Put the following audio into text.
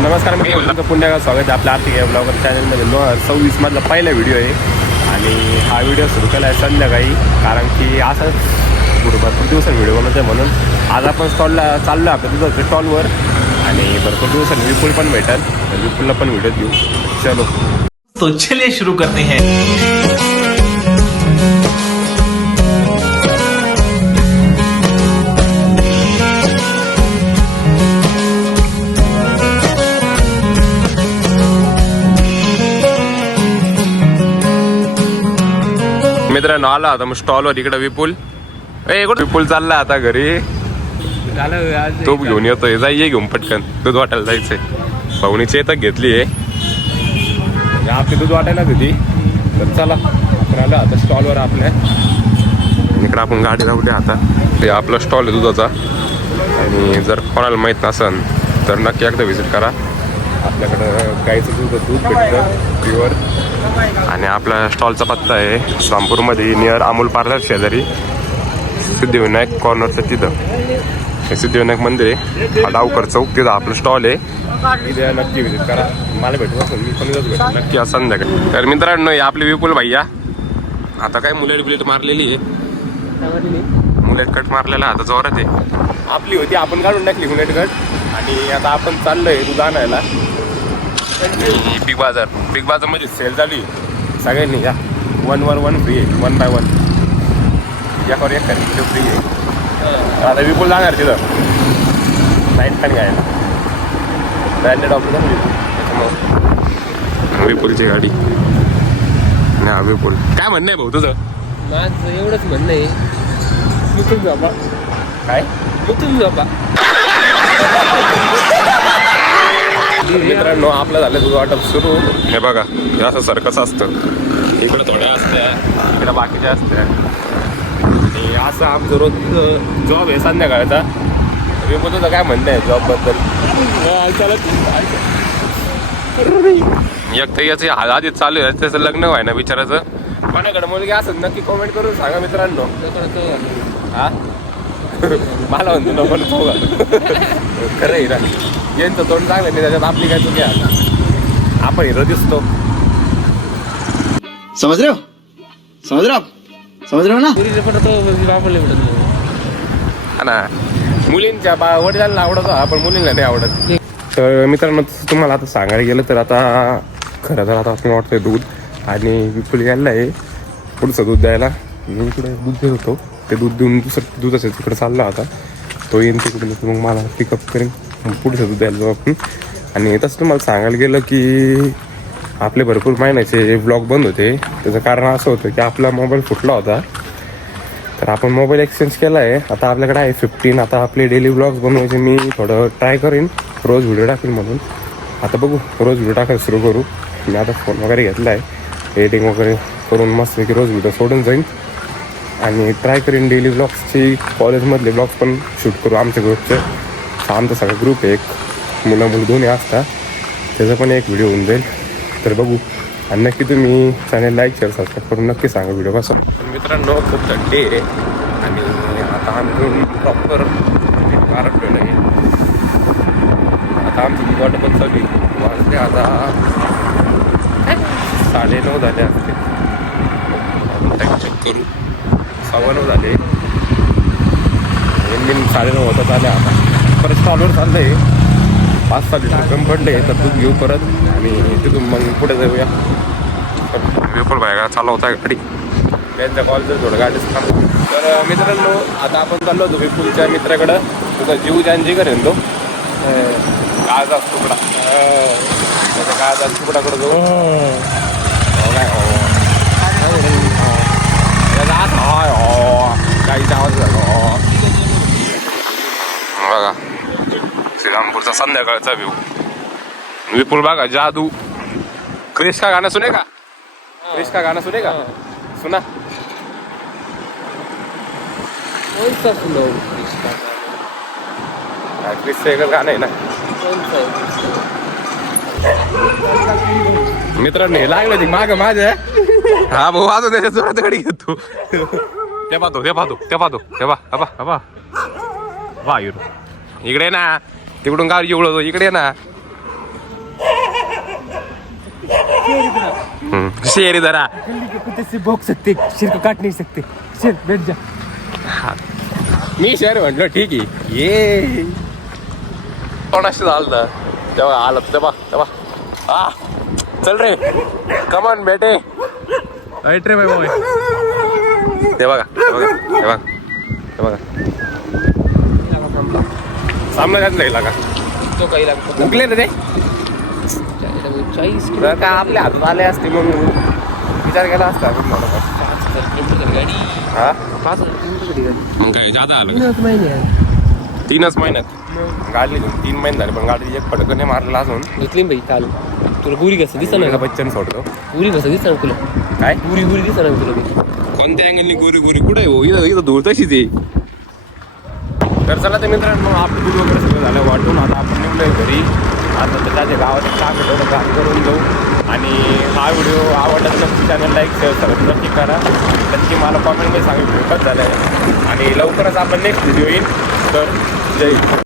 नमस्कार मी पुण्या स्वागत आहे आपल्या आर्थिक ब्लॉगर चॅनलमध्ये 2026 मधला पहिला व्हिडिओ आहे आणि हा व्हिडिओ सुरू केला आहे संध्याकाळी कारण की असं भरपूर दिवसांनी व्हिडिओ बनवतो आहे म्हणून आज आपण स्टॉलला चाललो आहे आपल्या दुधाच्या स्टॉलवर आणि भरपूर दिवसांनी विपुल पण भेटेल तर विपुलला पण व्हिडिओ देऊ. चलो तो चलिए शुरू करते हैं. मित्रांनो आला आता मग स्टॉलवर इकडे विपुल विपुल चालला आता घरी तो घेऊन येतोय जाई घेऊन पटकन दूध वाटायला जायचंय भाऊनीची येतात घेतली आहे आपली दूध वाटायला होती तर चला आपण आलो आता स्टॉलवर आपल्या इकडे आपण गाडी लावली आता ते आपला स्टॉल आहे दुधाचा आणि जर कोणाला माहीत नसेल तर नक्की एकदा व्हिजिट करा. आपल्याकडं गाईचं दूध भेटतं प्युअर आणि आपला स्टॉलचा पत्ता आहे रामपूरमध्ये नियर अमोल पार्लर शेजारी सिद्धिविनायक कॉर्नरचं तिथं हे सिद्धिविनायक मंदिर आहे हा डावकर चौक तिथं आपलं स्टॉल आहे तिथे नक्की व्हिजिट करा. मला भेटू असं मी पण भेटू नक्की आज संध्याकाळी. तर मित्रांनो आपले विपुल भैया आता काय मुलेट बिलेट मारलेली आहे मुलेट कट मारलेला आता जोरात आहे आपली होती आपण काढून टाकली मुलेट कट आणि आता आपण चाललोय दूध आणायला बिग बाजार मध्ये सेल चालू आहे सगळ्यांनी या 1/1 फ्री आहे 1 by 1 यावर एक फ्री आहे. आता विपुल जाणार तिथं नाईट पण घ्यायला ब्रँडेड ऑफिस विपुलची गाडी हा विपुल काय म्हणणं आहे भाऊ तुझं? माझं एवढंच म्हणणं आहे मुतून बाबा काय मुतून बाबा. मित्रांनो आपलं झालं दूध वाटप सुरू हे बघा हे असं सर्कस असतं इकडं थोड्या असत्या इकडं बाकीच्या असत्या आणि असं आमचं रोज जॉब आहे संध्याकाळचा. विपुल तुझं काय म्हणणं आहे जॉबबद्दल? एक तर याची आधीच चालू आहे त्याचं लग्न व्हाय ना विचारायचं कोणाकडे मुलगी असं नक्की कमेंट करून सांगा मित्रांनो. हा मला म्हणतो नको नको खरं आहे ना यांचं तोंड चांगलं नाही त्याच्यात आपली काय चुकी आहे आपण हिरो दिसतो समझ रहे हो ना. पुरीला पण तो बापाला भेटत नाही. हा ना मुलींच्या वडिलांना आवडत आपण मुलींना नाही आवडत. तर मित्रांनो तुम्हाला आता सांगायला गेलं तर आता खरं तर आता आपण वाटतंय दूध आणि विपुल यायला आहे पुढचं दूध द्यायला मी इकडे दूध देत होतो ते दूध देऊन दुसरं दुधाचं तिकडे चाललं आता तो येईन तिकडे मग मला पिकअप करेन पुढचं दूध द्यायला जाऊ आपण. आणि तसं तुम्हाला सांगायला गेलं की आपले भरपूर महिन्याचे ब्लॉग बंद होते त्याचं कारण असं होतं की आपला मोबाईल फुटला होता तर आपण मोबाईल एक्सचेंज केला आहे आता आपल्याकडे आहे 15. आता आपले डेली ब्लॉग्स बनवायचे मी थोडं ट्राय करेन रोज व्हिडिओ टाकेन म्हणून आता बघू रोज व्हिडिओ टाकायला सुरू करू. मी आता फोन वगैरे घेतला आहे एडिटिंग वगैरे करून मस्तपैकी रोज व्हिडिओ सोडून जाईन आणि ट्राय करेन डेली ब्लॉग्सची कॉलेजमधले ब्लॉग्स पण शूट करू आमच्या ग्रुपचे. आमचा सगळा ग्रुप आहे एक मुलं मुली दोन्ही असतात त्याचा पण एक व्हिडिओ होऊन जाईल तर बघू. आणि नक्की तुम्ही चॅनल लाईक शेअर सबस्क्राईब करून नक्की सांगा व्हिडिओ कसा. मित्रांनो खूप थंडी आहे आणि आता आम्ही प्रॉपर महाराष्ट्र आहे आता आमची ती वाटपच चालू वाजले आता 9:30 झाले असते टाईम चेक करू 9:15 झाले इंजिन 9:30 होतात आले आता परत स्टॉलवर चाललं आहे 5-6 लिटर कमी पडले तर दूध घेऊ परत आणि तिथून मग पुढे जाऊया. विपुल भाई चालवता गाडी त्यांच्या कॉलचं थोडं गाडीच थांबतो. तर मित्रांनो आता आपण चाललो होतो विपुलच्या मित्राकडं तुझा जीव जानजी करेन तो काळजा तुकडा त्याच्या काळजा तुकडाकडं जाऊ काय गाडीचा आवाज झाला बघा श्रीरामपूरचा संध्याकाळचा व्ह्यू. विपुल बघा जादू क्रिश का गाना सुनेगा क्रिश का गाना सुनेगा सुना कौन सा सुनो क्रिशचं एकच गाणं आहे ना. कौन सा मित्रांनो हे लागलं ती माग माझ्या हा भाऊ अजून त्याच्या जोरात गाडी घेतो ते पाहतो ते पाहतो ते पाहतो ते बा बा बा बा हिरो इकडे ना तिकडून गाव एवढं इकडे ना शेरी जरा कुत्ते से भोग सकते सिर को काट नहीं सकते चल बैठ जा मी शेर म्हटलं ठीक आहे ये कोणाशी झालं तेव्हा आलं तेव्हा तेव्हा आ चल रे कमॉन बेटे ऐट रे बाय ते बघा ते बघा ते बघा ते बघा सामना घातला गेला का तो काही लागतो उकले ना ते 40 जर का आपल्या हातात आले असते मग विचार केला असता आपण थोडाफार गाडी हा 5,000 किलोमीटर गाडी मग काय जादा आलं महिने 3च महिन्यात गाडी घेऊन 3 महिने झाले पण गाडी एक फटकं नाही मारलेला असून घेतली भाई काल तुला पुरी कसं दिसणार का बच्चन सोडतो पुरी कसं दिसणार तुला काय पुरी दिसणार तुला कोणत्या अँगलनी गोरी गोरी कुठे आहे हो इथं इथं धूळ तशीच आहे तर चला तर मित्रांनो आपलं दूध वगैरे सगळं झालं वाटून आता आपण निघलोय घरी आता त्याच्या गावात काम तेवढं काम करून जाऊ आणि हा व्हिडिओ आवडला तर नक्की चॅनल लाईक शेअर सर्व नक्की करा नक्की मला कॉमेंटमध्ये सांगितलं कसं झालं आहे आणि लवकरच आपण नेक्स्ट व्हिडिओ येईल तर जय हिंद.